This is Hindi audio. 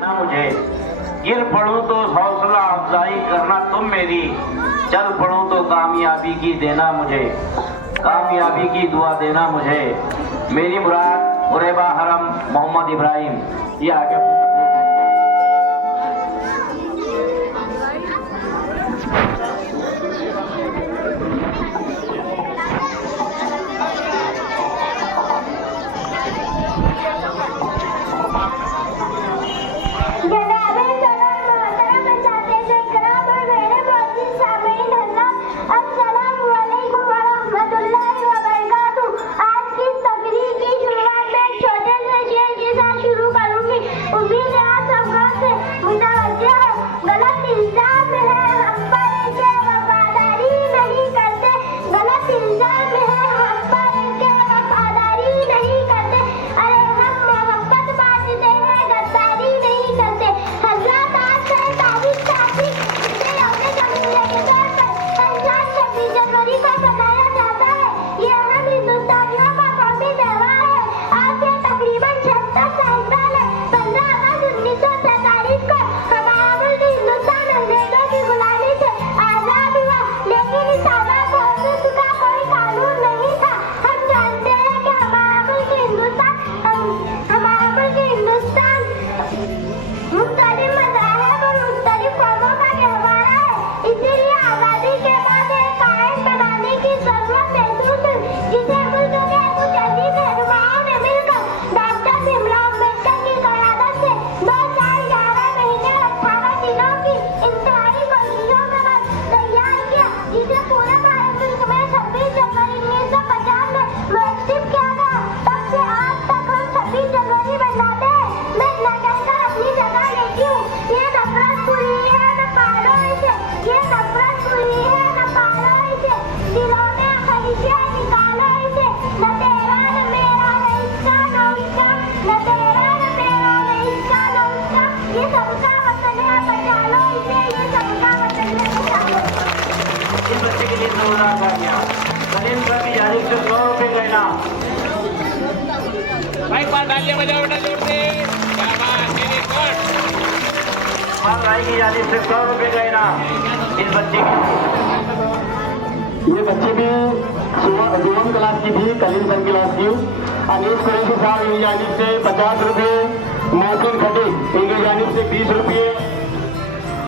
ना मुझे गिर पड़ूं तो हौसला अफजाई करना तुम मेरी, चल पड़ूं तो कामयाबी की देना मुझे, कामयाबी की दुआ देना मुझे। मेरी मुराद गुरेबा हरम मोहम्मद इब्राहिम। ये आगे की जानिब से 100 रुपए का इनाम इस बच्चे की। ये बच्चे भी जुवन क्लास की थी, कलीम सर क्लास की। अनीस कुरैशी साहब इनकी जानिब से 50 रुपये, मोहसिन खटीक इनकी जानिब से 20 रुपये,